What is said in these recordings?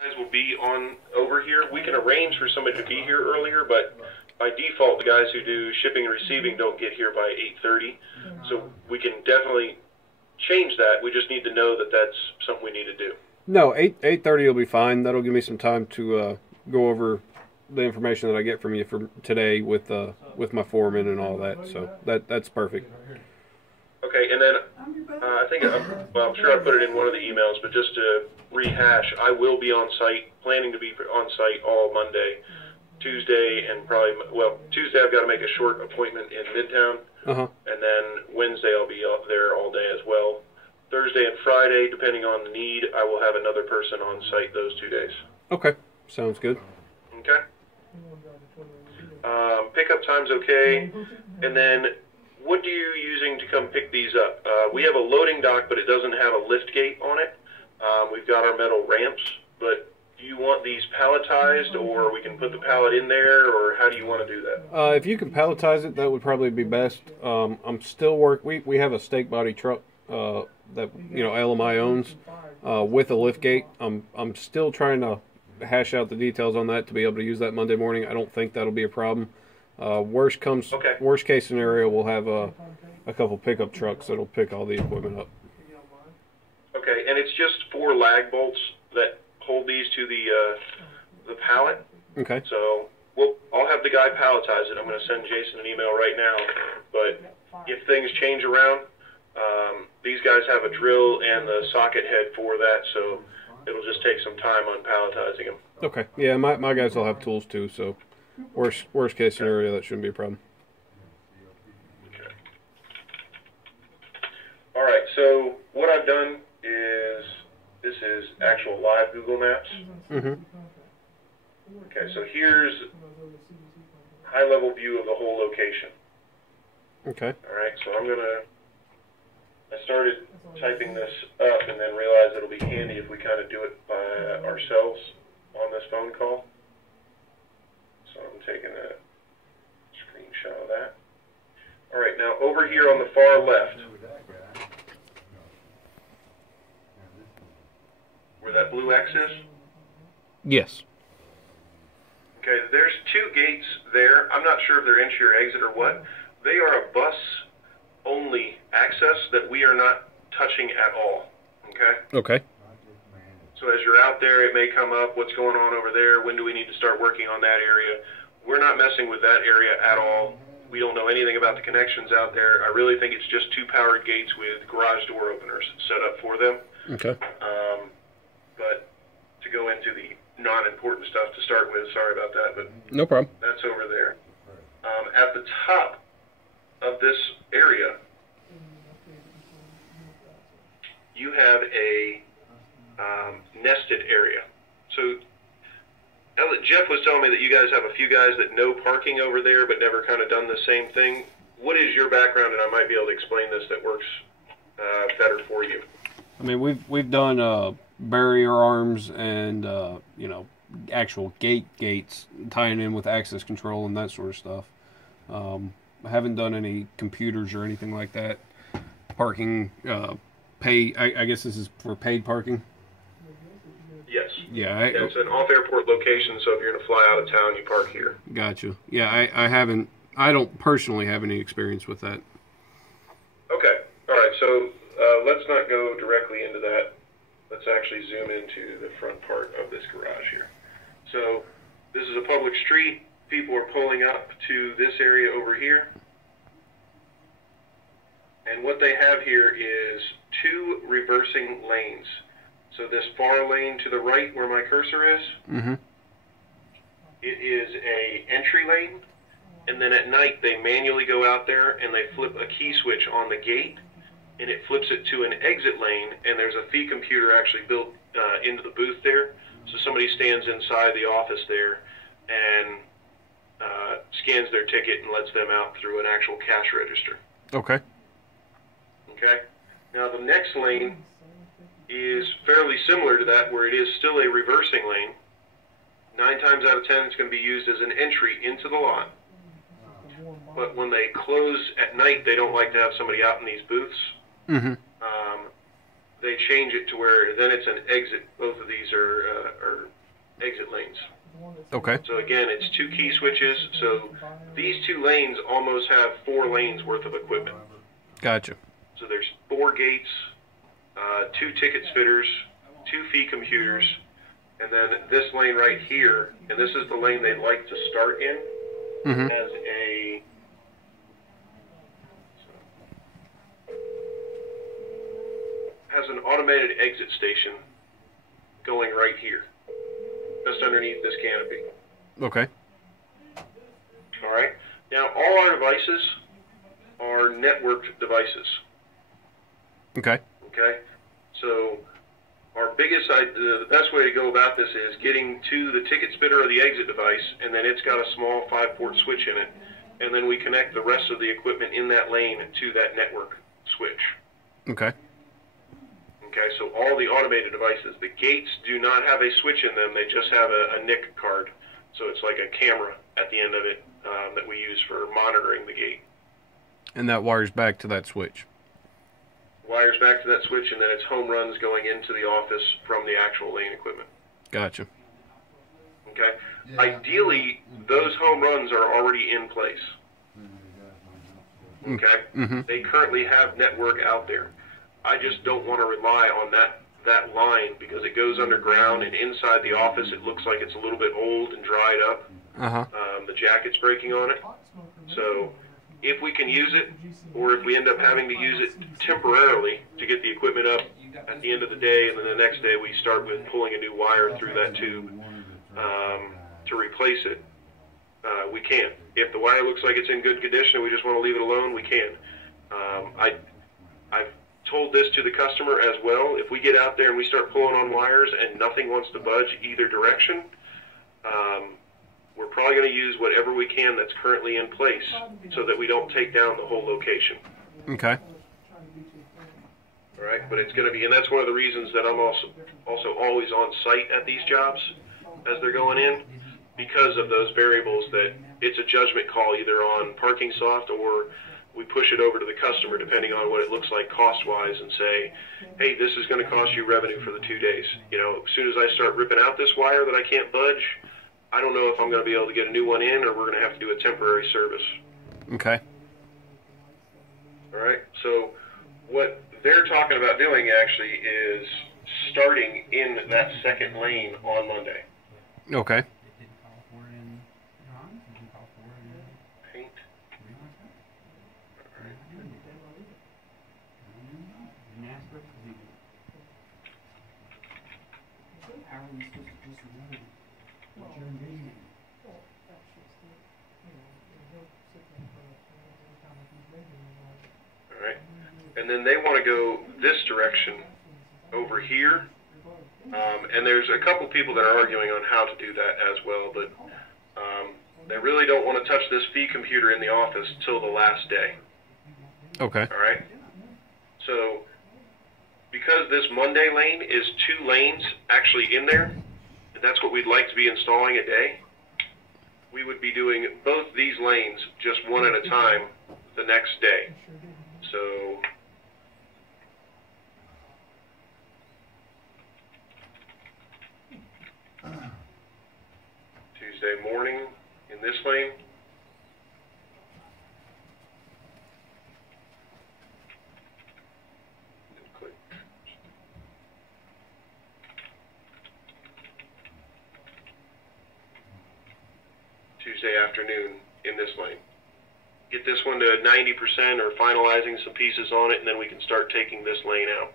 guys will be on over here. We can arrange for somebody to be here earlier, but by default, the guys who do shipping and receiving don't get here by 8:30. So we can definitely change that. We just need to know that that's something we need to do. No, 8:30 will be fine. That'll give me some time to go over the information that I get from you for today with my foreman and all that. So that's perfect. Okay, and then I think, I'm sure I put it in one of the emails, but just to rehash, I will be on site, planning to be on site all Monday, Tuesday, and Tuesday I've got to make a short appointment in Midtown, and then Wednesday I'll be out there all day as well. Thursday and Friday, depending on the need, I will have another person on site those 2 days. Okay, sounds good. Okay. Pickup time's okay, and then what are you using to come pick these up? We have a loading dock, but it doesn't have a lift gate on it. We've got our metal ramps, but do you want these palletized, or we can put the pallet in there, or how do you want to do that? If you can palletize it, that would probably be best. I'm still we have a stake body truck that LMI owns with a lift gate. I'm still trying to hash out the details on that to be able to use that Monday morning. I don't think that'll be a problem. Worst case scenario, we'll have a couple pickup trucks that'll pick all the equipment up. Okay, and it's just 4 lag bolts that hold these to the pallet. Okay. So I'll have the guy palletize it. I'm going to send Jason an email right now. But if things change around, these guys have a drill and the socket head for that, so it'll just take some time on palletizing them. Okay. Yeah, my guys will have tools too, so worst case scenario, that shouldn't be a problem. Okay. All right, so what I've done is, this is actual live Google Maps. Okay, so here's high-level view of the whole location. Okay. All right, so I started typing this up and then realized it'll be handy if we kind of do it by ourselves on this phone call. So I'm taking a screenshot of that. All right, now over here on the far left, where that blue X is? Yes. Okay, there's 2 gates there. I'm not sure if they're entry or exit or what. They are a bus-only access that we are not touching at all, okay? Okay. So as you're out there, it may come up, what's going on over there? When do we need to start working on that area? We're not messing with that area at all. We don't know anything about the connections out there. I really think it's just 2 powered gates with garage door openers set up for them. Okay. But to go into the non-important stuff to start with, sorry about that, but no problem. That's over there. At the top of this area, you have a nested area. So Jeff was telling me that you guys have a few guys that know parking over there but never kind of done the same thing. What is your background, and I might be able to explain this that works better for you? I mean, we've done barrier arms and actual gates tying in with access control and that sort of stuff. I haven't done any computers or anything like that. Parking, pay. I guess this is for paid parking. Yes. Yeah. It's an off-airport location, so if you're going to fly out of town, you park here. Gotcha. Yeah, I haven't. I don't personally have any experience with that. Okay. All right. So let's not go directly into that. Let's actually zoom into the front part of this garage here. So this is a public street. People are pulling up to this area over here. And what they have here is 2 reversing lanes. So this far lane to the right where my cursor is, it is a entry lane. And then at night they manually go out there and they flip a key switch on the gate, and it flips it to an exit lane, and there's a fee computer actually built into the booth there. So somebody stands inside the office there and scans their ticket and lets them out through an actual cash register. Okay. Okay. Now the next lane is fairly similar to that, where it is still a reversing lane. 9 times out of 10, it's going to be used as an entry into the lot. But when they close at night, they don't like to have somebody out in these booths. they change it to where then it's an exit. Both of these are exit lanes. Okay. So again, it's 2 key switches. So these 2 lanes almost have 4 lanes worth of equipment. Gotcha. So there's 4 gates, 2 ticket spitters, 2 fee computers, and then this lane right here, and this is the lane they'd like to start in, as an automated exit station going right here, just underneath this canopy. Okay. All right. Now, all our devices are networked devices. Okay. Okay. So our the best way to go about this is getting to the ticket spitter or the exit device, and then it's got a small 5-port switch in it, and then we connect the rest of the equipment in that lane to that network switch. Okay. Okay, so all the automated devices, the gates do not have a switch in them, they just have a NIC card. So it's like a camera at the end of it that we use for monitoring the gate. And that wires back to that switch. Wires back to that switch, and then it's home runs going into the office from the actual lane equipment. Gotcha. Okay? Ideally, those home runs are already in place. Okay? They currently have network out there. I just don't want to rely on that line because it goes underground, and inside the office it looks like it's a little bit old and dried up. The jacket's breaking on it. So if we can use it, or if we end up having to use it temporarily to get the equipment up at the end of the day, and then the next day we start with pulling a new wire through that tube to replace it, we can. If the wire looks like it's in good condition and we just want to leave it alone, we can. I've told this to the customer as well. If we get out there and we start pulling on wires and nothing wants to budge either direction, we're probably going to use whatever we can that's currently in place so that we don't take down the whole location. Okay. All right, but it's going to be, and that's one of the reasons that I'm also always on site at these jobs as they're going in, because of those variables that it's a judgment call either on ParkingSoft, or we push it over to the customer depending on what it looks like cost-wise and say, hey, this is going to cost you revenue for the 2 days. You know, as soon as I start ripping out this wire that I can't budge, I don't know if I'm going to be able to get a new one in, or we're going to have to do a temporary service. Okay. All right, so what they're talking about doing actually is starting in that second lane on Monday. Okay. Paint. All right. And then they want to go this direction over here. And there's a couple people that are arguing on how to do that as well, but they really don't want to touch this fee computer in the office till the last day. Okay. All right. So because this Monday lane is 2 lanes actually in there, and that's what we'd like to be installing a day, we would be doing both these lanes just one at a time the next day. So Tuesday morning in this lane. Click. Tuesday afternoon in this lane. Get this one to 90% or finalizing some pieces on it, and then we can start taking this lane out.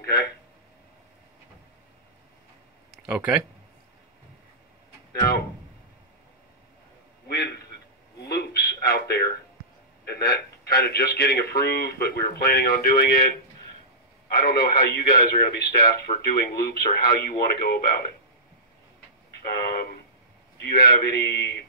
Okay? Okay. Now, with loops out there, and that kind of just getting approved, but we were planning on doing it, I don't know how you guys are going to be staffed for doing loops or how you want to go about it. Do you have any...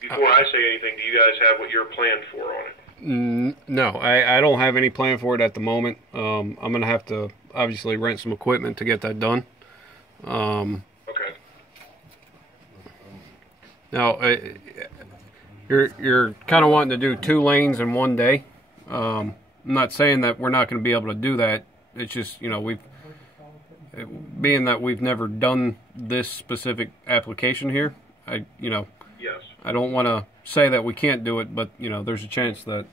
Before I say anything, do you guys have what you're planned for on it? No, I don't have any plan for it at the moment. I'm going to have to obviously rent some equipment to get that done. Okay. Now, you're kind of wanting to do 2 lanes in one day. I'm not saying that we're not going to be able to do that. It's just, being that we've never done this specific application here, Yes. I don't want to say that we can't do it, but, there's a chance that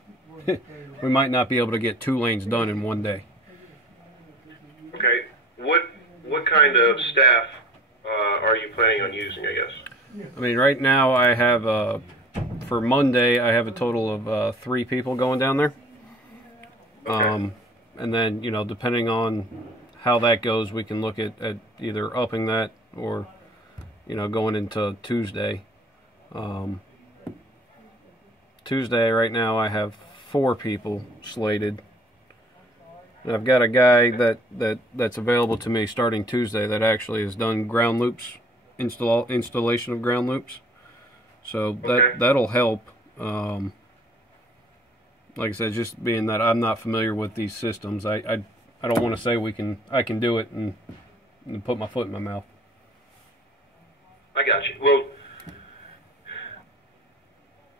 we might not be able to get 2 lanes done in one day. Okay. What kind of staff are you planning on using, I guess? I mean, right now I have, for Monday, I have a total of 3 people going down there. Okay. And then, depending on how that goes, we can look at either upping that or, going into Tuesday. Tuesday, right now, I have 4 people slated. And I've got a guy that's available to me starting Tuesday that actually has done ground loops, installation of ground loops. So that'll help. Like I said, just being that I'm not familiar with these systems, I don't want to say I can do it and put my foot in my mouth. I got you. Well,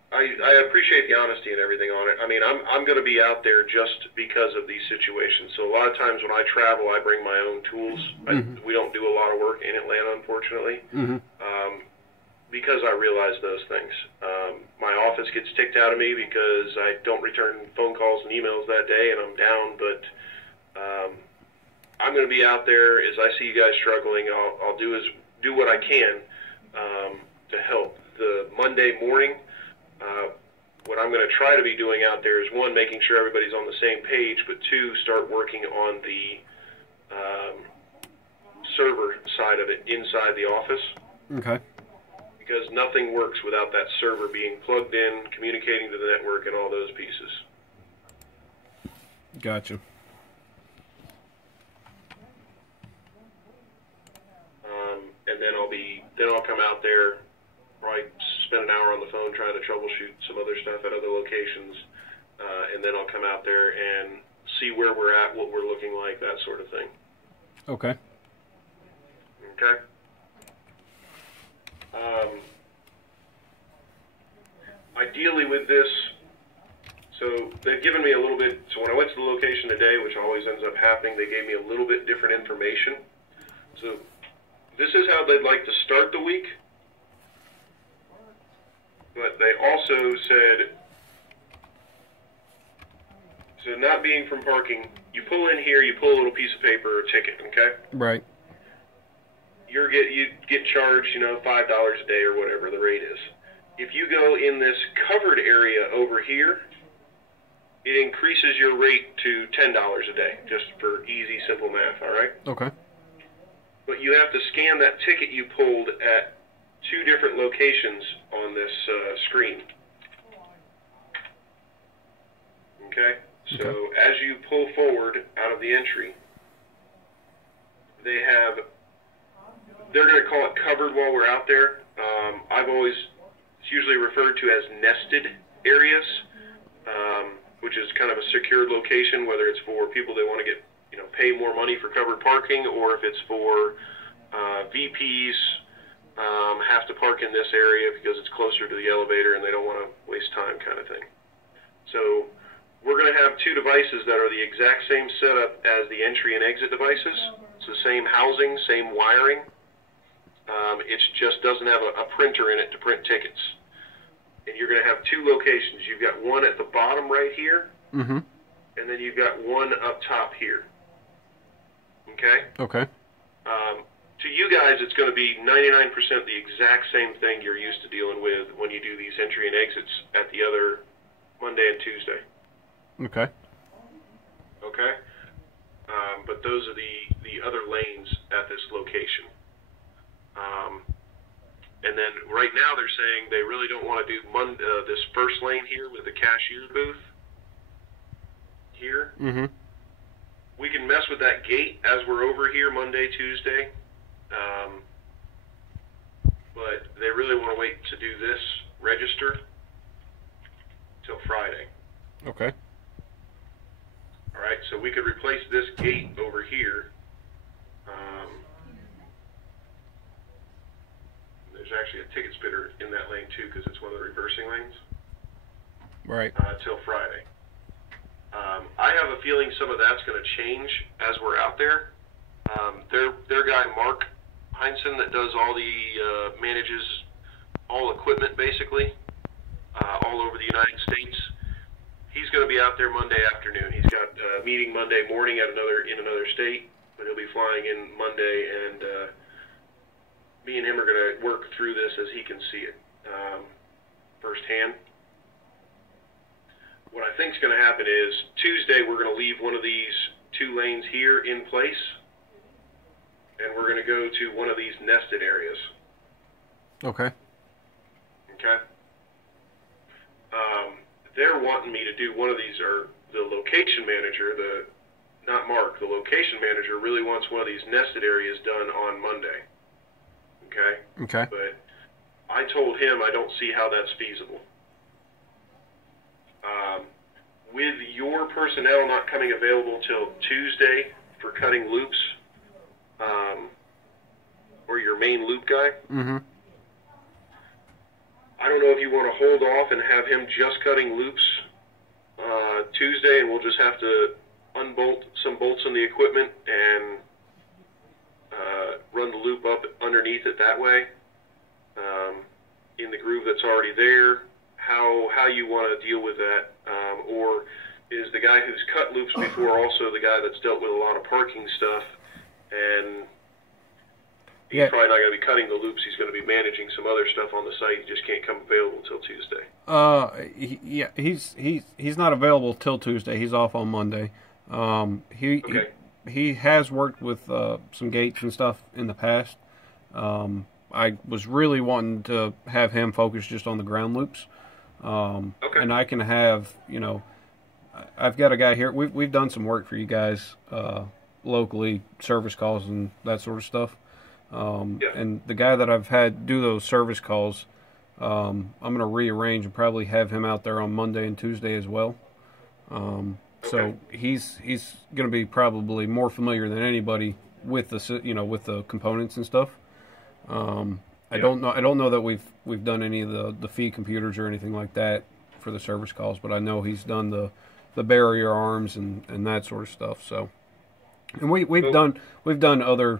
I appreciate the honesty and everything on it. I mean, I'm going to be out there just because of these situations. So a lot of times when I travel, I bring my own tools. Mm-hmm. We don't do a lot of work in Atlanta, unfortunately, Mm-hmm. because I realize those things. My office gets ticked out of me because I don't return phone calls and emails that day, and I'm down. But I'm going to be out there as I see you guys struggling. I'll do what I can to help. The Monday morning. What I'm going to try to be doing out there is, 1, making sure everybody's on the same page, but 2, start working on the server side of it inside the office. Okay. Because nothing works without that server being plugged in, communicating to the network, and all those pieces. Gotcha. And then I'll come out there, probably spend an hour on the phone trying to troubleshoot some other stuff at other locations, and then I'll come out there and see where we're at, what we're looking like, that sort of thing. Okay. Okay? Ideally with this, so they've given me a little bit, so when I went to the location today, which always ends up happening, they gave me a little bit different information. So this is how they'd like to start the week. But they also said, so not being from parking, you pull in here, you pull a little piece of paper or ticket, okay? Right. You get charged, $5 a day or whatever the rate is. If you go in this covered area over here, it increases your rate to $10 a day, just for easy, simple math, all right? Okay. But you have to scan that ticket you pulled at 2 different locations on this screen. Okay? So as you pull forward out of the entry, they're going to call it covered while we're out there. It's usually referred to as nested areas, which is kind of a secured location, whether it's for people that want to get, pay more money for covered parking, or if it's for VPs have to park in this area because it's closer to the elevator and they don't want to waste time, kind of thing. So we're going to have 2 devices that are the exact same setup as the entry and exit devices. It's the same housing, same wiring. It just doesn't have a printer in it to print tickets. And you're going to have 2 locations. You've got one at the bottom right here, Mm-hmm. and then you've got one up top here. Okay? Okay. To you guys, it's going to be 99% the exact same thing you're used to dealing with when you do these entry and exits at the other Monday and Tuesday. Okay. Okay? But those are the other lanes at this location. And then right now they're saying they really don't want to do this first lane here with the cashier booth here. Mm-hmm. We can mess with that gate as we're over here Monday, Tuesday. But they really want to wait to do this register till Friday. Okay. All right, so we could replace this gate over here. There's actually a ticket spitter in that lane too, because it's one of the reversing lanes. Right. Till Friday. I have a feeling some of that's going to change as we're out there. Their guy Mark Heinsohn that does all the manages all equipment basically all over the United States. He's going to be out there Monday afternoon. He's got a meeting Monday morning in another state, but he'll be flying in Monday, and me and him are going to work through this as he can see it firsthand. What I think is going to happen is Tuesday we're going to leave one of these 2 lanes here in place, and we're going to go to one of these nested areas. Okay. Okay. They're wanting me to do one of these, or the location manager, not Mark, the location manager really wants one of these nested areas done on Monday. Okay? Okay. But I told him I don't see how that's feasible. With your personnel not coming available till Tuesday for cutting loops, or your main loop guy, mm-hmm. I don't know if you want to hold off and have him just cutting loops Tuesday, and we'll just have to unbolt some bolts in the equipment and run the loop up underneath it that way, in the groove that's already there. How you want to deal with that, or is the guy who's cut loops before also the guy that's dealt with a lot of parking stuff, and he's probably not going to be cutting the loops. He's going to be managing some other stuff on the site. He just can't come available until Tuesday. He's not available till Tuesday. He's off on Monday. He has worked with some gates and stuff in the past. I was really wanting to have him focus just on the ground loops. And I can have, I've got a guy here. We've done some work for you guys locally, service calls and that sort of stuff. And the guy that I've had do those service calls, I'm going to rearrange and probably have him out there on Monday and Tuesday as well. So he's going to be probably more familiar than anybody with the with the components and stuff. I don't know that we've done any of the feed computers or anything like that for the service calls, but I know he's done the barrier arms and that sort of stuff. So, and we've done other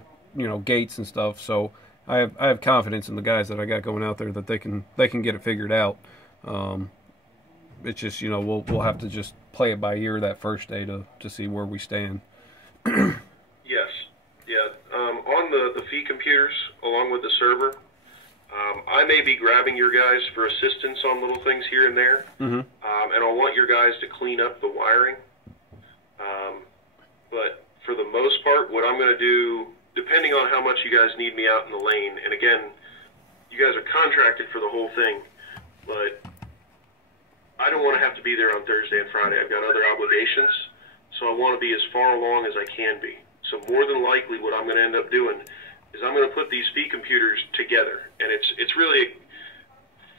gates and stuff. So I have confidence in the guys that I got going out there that they can get it figured out. It's just we'll have to just play it by ear that first day to see where we stand. Yes, yeah. On the feed computers along with the server, I may be grabbing your guys for assistance on little things here and there, and I'll want your guys to clean up the wiring. But for the most part, what I'm going to do, depending on how much you guys need me out in the lane, and again, you guys are contracted for the whole thing, but I don't want to have to be there on Thursday and Friday. I've got other obligations, so I want to be as far along as I can be. So more than likely what I'm going to end up doing is I'm going to put these feed computers together, and it's really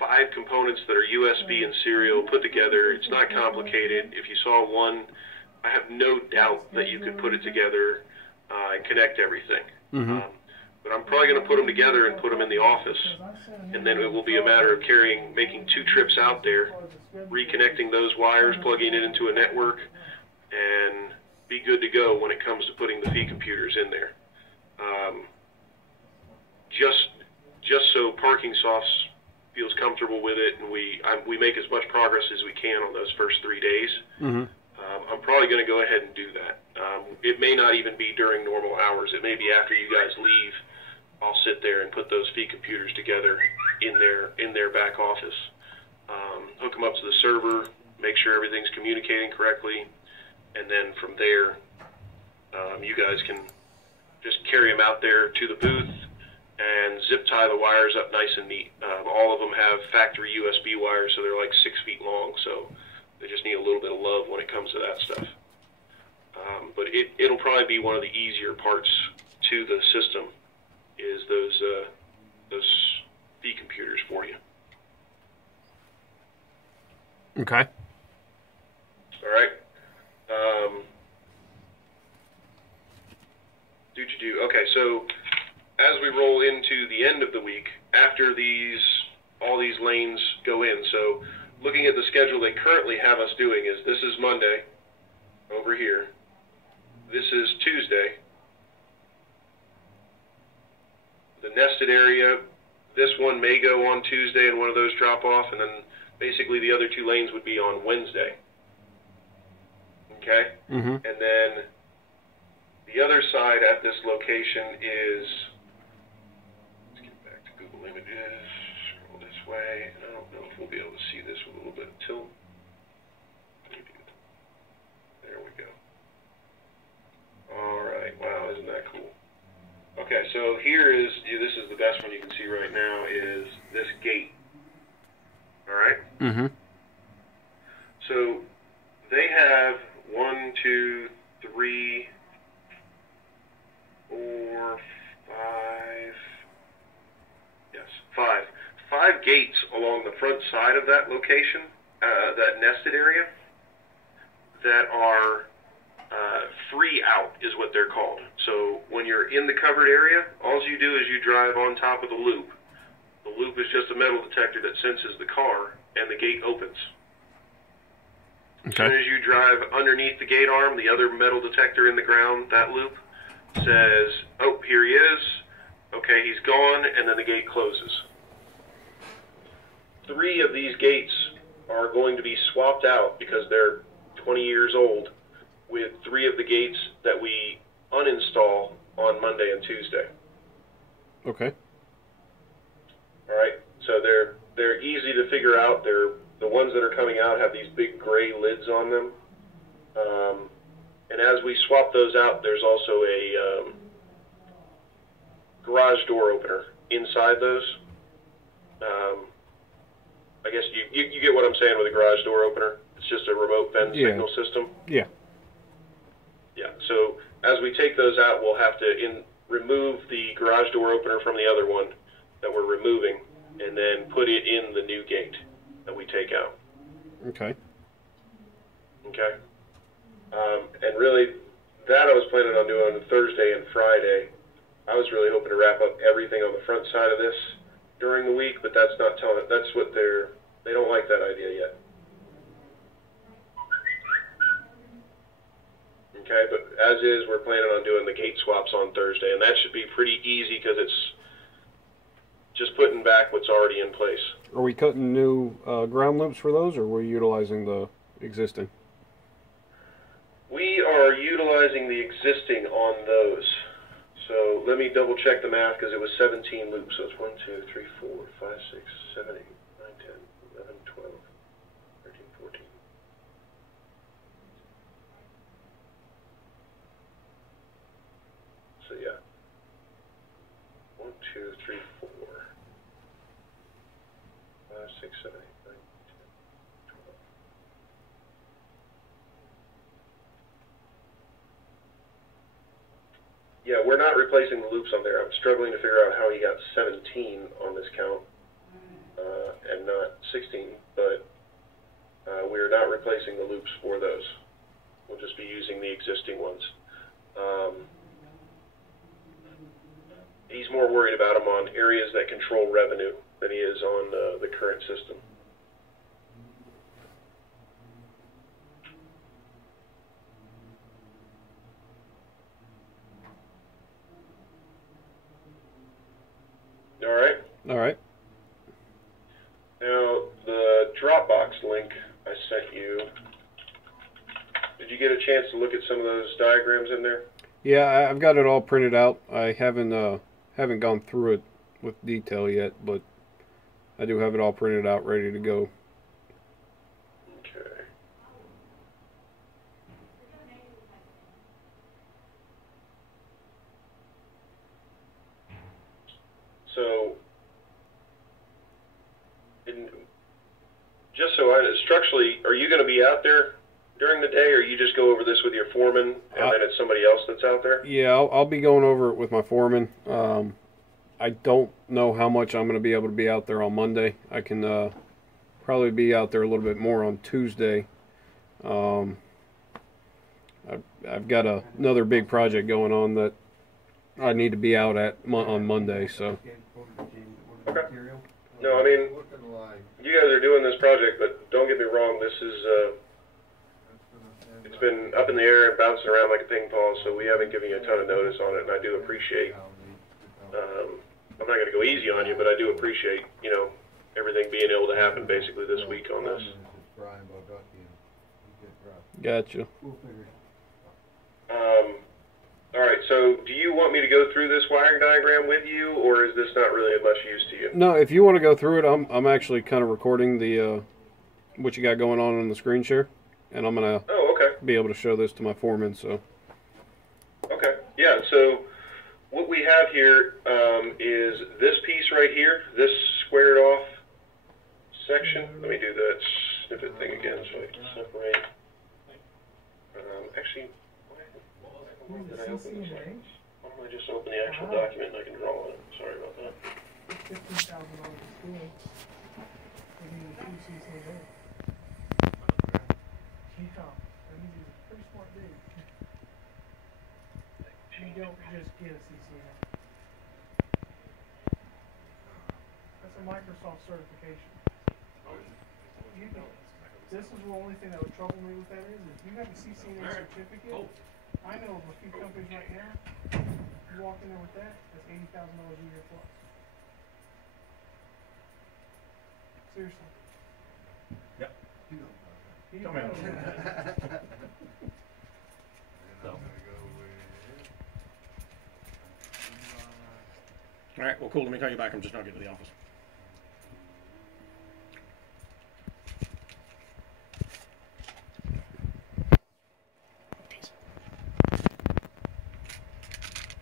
5 components that are USB and serial put together. It's not complicated. If you saw one, I have no doubt that you could put it together and connect everything. But I'm probably going to put them together and put them in the office, and then it will be a matter of making 2 trips out there, reconnecting those wires, plugging it into a network, and be good to go when it comes to putting the feed computers in there. Just so Parking Softs feels comfortable with it, and we make as much progress as we can on those first 3 days. I'm probably going to go ahead and do that. It may not even be during normal hours. It may be after you guys leave. I'll sit there and put those feed computers together in their back office. Hook them up to the server, make sure everything's communicating correctly, and then from there, you guys can just carry them out there to the booth and zip tie the wires up nice and neat. All of them have factory USB wires, so they're like 6 feet long, so they just need a little bit of love when it comes to that stuff. But it'll probably be one of the easier parts to the system is those feed computers for you. Okay. All right. Okay, so as we roll into the end of the week, after all these lanes go in, so looking at the schedule they currently have us doing is this is Monday, over here. This is Tuesday. The nested area, this one may go on Tuesday and one of those drop off, and then basically the other 2 lanes would be on Wednesday. Okay? Mm-hmm. And then the other side at this location is, let's get back to Google Images, scroll this way, and I don't know if we'll be able to see this with a little bit of tilt. There we go. Alright, wow, isn't that cool? Okay, so here is, this is the best one you can see right now, is this gate. Alright? Mm-hmm. So they have 1, 2, 3, 4, 5, yes, 5. 5 gates along the front side of that location, that nested area, that are free out is what they're called. So when you're in the covered area, all you do is you drive on top of the loop. The loop is just a metal detector that senses the car, and the gate opens. Okay. As soon as you drive underneath the gate arm, the other metal detector in the ground, that loop, says, oh, here he is, okay, he's gone, and then the gate closes. 3 of these gates are going to be swapped out because they're 20 years old with 3 of the gates that we uninstall on Monday and Tuesday. Okay. All right, so they're easy to figure out. They're the ones that are coming out have these big gray lids on them. And as we swap those out, there's also a garage door opener inside those. I guess you get what I'm saying with a garage door opener. It's just a remote vent signal system. Yeah. Yeah. So as we take those out, we'll have to remove the garage door opener from the other one that we're removing, and then put it in the new gate that we take out. Okay. Okay. And really, that I was planning on doing on Thursday and Friday. I was really hoping to wrap up everything on the front side of this during the week, but that's not telling it. That's what they don't like that idea yet. Okay, but as is, we're planning on doing the gate swaps on Thursday, and that should be pretty easy because it's just putting back what's already in place. Are we cutting new ground loops for those, or are we utilizing the existing? We are utilizing the existing on those. So let me double check the math because it was 17 loops. So it's 1, 2, 3, 4, 5, 6, 7, 8, 9, 10, 11, 12, 13, 14. So yeah. 1, 2, 3, 4, 5, 6, 7, 8, 9, 10, 12. Yeah, we're not replacing the loops on there. I'm struggling to figure out how he got 17 on this count and not 16, but we're not replacing the loops for those. We'll just be using the existing ones. He's more worried about them on areas that control revenue than he is on the current system. All right. All right. Now, the Dropbox link I sent you, did you get a chance to look at some of those diagrams in there? Yeah, I've got it all printed out. I haven't gone through it with detail yet, but I do have it all printed out, ready to go. Okay. So, just so structurally, are you going to be out there during the day, or you just go over this with your foreman, and then it's somebody else that's out there? Yeah, I'll be going over it with my foreman. I don't know how much I'm going to be able to be out there on Monday. I can probably be out there a little bit more on Tuesday. I've got another big project going on that I need to be out at on Monday, so. Okay. No, I mean, you guys are doing this project, but don't get me wrong, this is, it's been up in the air and bouncing around like a ping pong, so we haven't given you a ton of notice on it, and I do appreciate. I'm not going to go easy on you, but I do appreciate, you know, everything being able to happen basically this week on this. Gotcha. All right, so do you want me to go through this wiring diagram with you, or is this not really of much use to you? No, if you want to go through it, I'm actually kind of recording the what you got going on the screen share, and I'm gonna be able to show this to my foreman. So. Okay. Yeah. So what we have here is this piece right here, this squared off section. Let me do that snippet thing again so I can separate. Actually. Why did I open this? Why don't I just open the actual document and I can draw on it? Sorry about that. You don't just get a CCNA. That's a Microsoft certification. This is the only thing that would trouble me with that is if you have a CCNA certificate. I know of a few companies right now, you walk in there with that, that's $80,000 a year plus. Seriously. Yep. You don't know. All right, well, cool. Let me call you back. I'm just not getting to the office.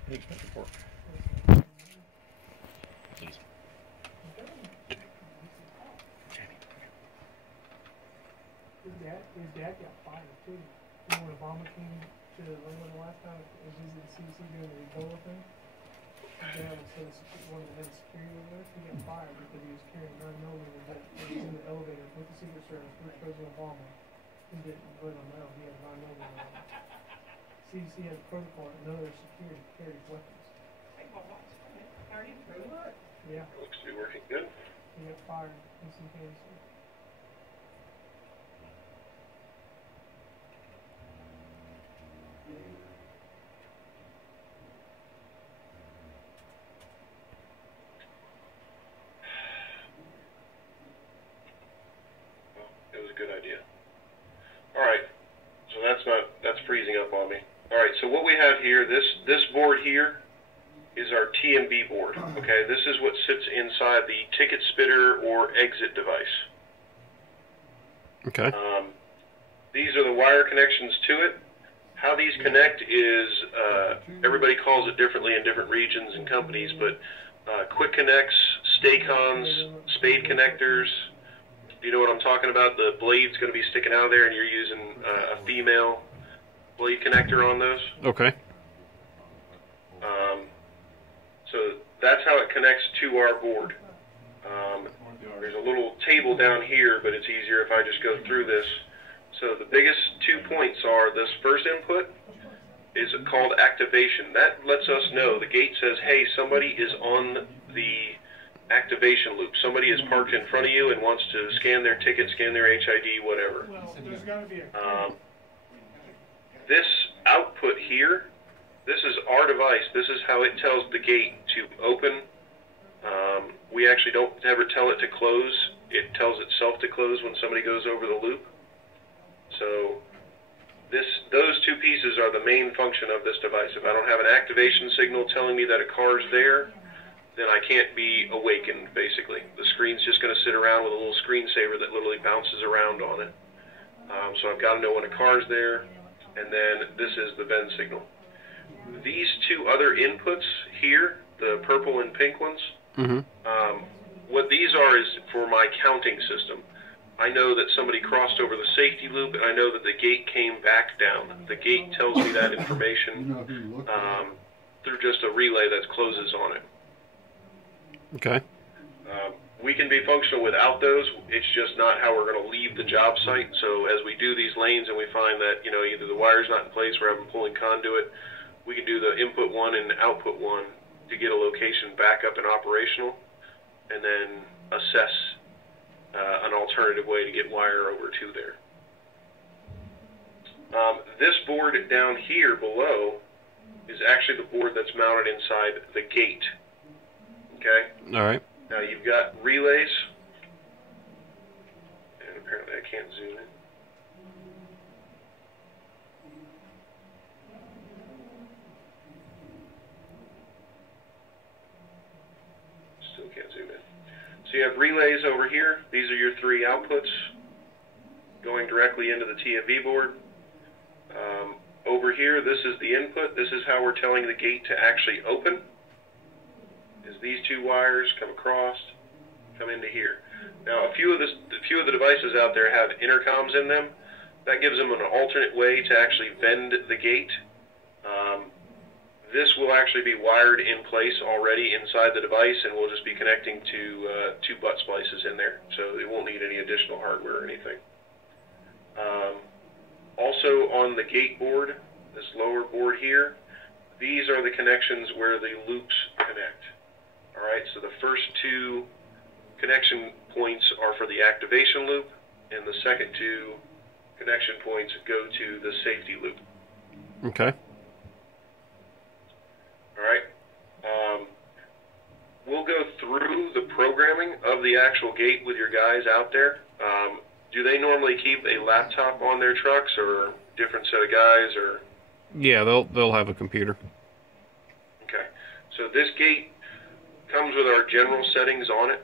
Expected pork. Please. His dad got fired too. You know when Obama came to Atlanta the last time and visited the CDC during the Ebola thing? His dad was one of the head security over there. He got fired because he was carrying 9 millimeters that he was in the elevator with the Secret Service with President Obama. He didn't let him know he had 9 millimeters on him. CDC has a protocol and other security carries weapons. Yeah. Looks to be working good. He got fired instantaneously. Well, it was a good idea. All right. So that's freezing up on me. All right, so what we have here, this board here is our TMB board, okay? This is what sits inside the ticket spitter or exit device. Okay. These are the wire connections to it. How these connect is, everybody calls it differently in different regions and companies, but quick connects, Stay-Cons, spade connectors. Do you know what I'm talking about? The blade's going to be sticking out of there and you're using a female blade connector on those. Okay. So that's how it connects to our board. There's a little table down here, but it's easier if I just go through this. So the biggest 2 points are this first input is called activation. That lets us know, the gate says, hey, somebody is on the activation loop. Somebody is parked in front of you and wants to scan their ticket, scan their HID, whatever. Well, there's got to be a this output here, this is our device. This is how it tells the gate to open. We actually don't ever tell it to close. It tells itself to close when somebody goes over the loop. So those two pieces are the main function of this device. If I don't have an activation signal telling me that a car's there, then I can't be awakened, basically. The screen's just going to sit around with a little screensaver that literally bounces around on it. So I've got to know when a car's there, and then this is the VEN signal. These two other inputs here, the purple and pink ones, what these are is for my counting system. I know that somebody crossed over the safety loop, and I know that the gate came back down. The gate tells me that information through just a relay that closes on it. Okay. We can be functional without those. It's just not how we're going to leave the job site. So as we do these lanes and we find that, you know, either the wire's not in place, we're having pulling conduit, we can do the input one and output one to get a location back up and operational, and then assess an alternative way to get wire over to there. This board down here below is actually the board that's mounted inside the gate. Okay? All right. Now you've got relays, and apparently I can't zoom in. Still can't zoom in. So you have relays over here. These are your 3 outputs going directly into the TFV board. Over here, this is the input. This is how we're telling the gate to actually open. Is these 2 wires come across, come into here. Now, a few of the devices out there have intercoms in them. That gives them an alternate way to actually vend the gate. This will actually be wired in place already inside the device, and we'll just be connecting to 2 butt splices in there, so it won't need any additional hardware or anything. Also on the gate board, this lower board here, these are the connections where the loops connect. Alright, so the first 2 connection points are for the activation loop, and the second 2 connection points go to the safety loop. Okay. Alright, we'll go through the programming of the actual gate with your guys out there. Do they normally keep a laptop on their trucks, or different set of guys, or? Yeah, they'll have a computer. Okay, so this gate comes with our general settings on it.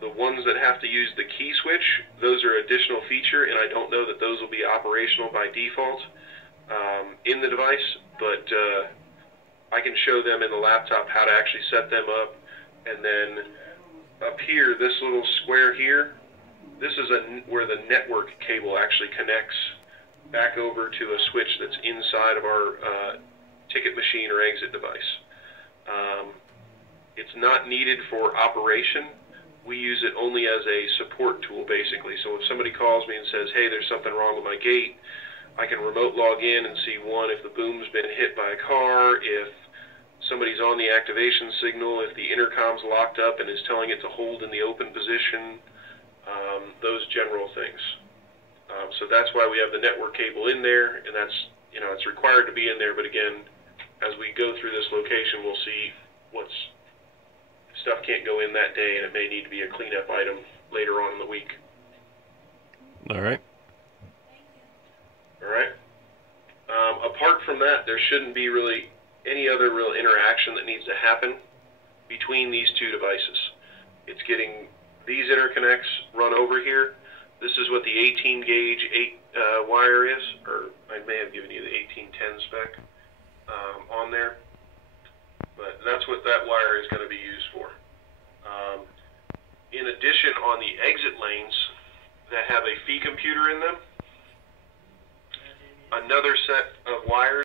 The ones that have to use the key switch, those are additional feature, and I don't know that those will be operational by default in the device, but I can show them in the laptop how to actually set them up. And then up here, this little square here, this is where the network cable actually connects back over to a switch that's inside of our ticket machine or exit device. It's not needed for operation. We use it only as a support tool, basically. So if somebody calls me and says, hey, there's something wrong with my gate, I can remote log in and see, one, if the boom's been hit by a car, if somebody's on the activation signal, if the intercom's locked up and is telling it to hold in the open position, those general things. So that's why we have the network cable in there, and that's, it's required to be in there, but again, as we go through this location, we'll see stuff can't go in that day, and it may need to be a cleanup item later on in the week. All right. All right. Apart from that, there shouldn't be really any other real interaction that needs to happen between these 2 devices. It's getting these interconnects run over here. This is what the 18 gauge 8 wire is, or I may have given you the 1810 spec on there, but that's what that wire is going to be used for. In addition, on the exit lanes that have a fee computer in them, another set of wires